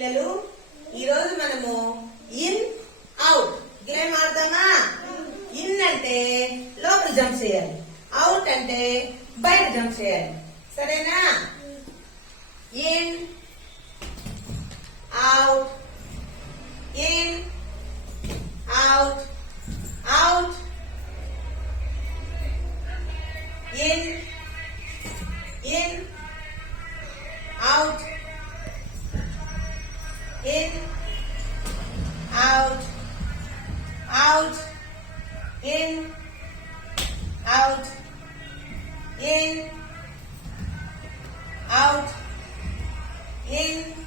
పిల్లలు ఈరోజు మనము ఇన్ అవుట్ గేమ్ ఆడతామా. ఇన్ అంటే లోపల జంప్ చేయాలి, అవుట్ అంటే బయట జంప్ చేయాలి. సరేనా? In out, in out, out in, in out, in, out, out, in, out, in, out, in.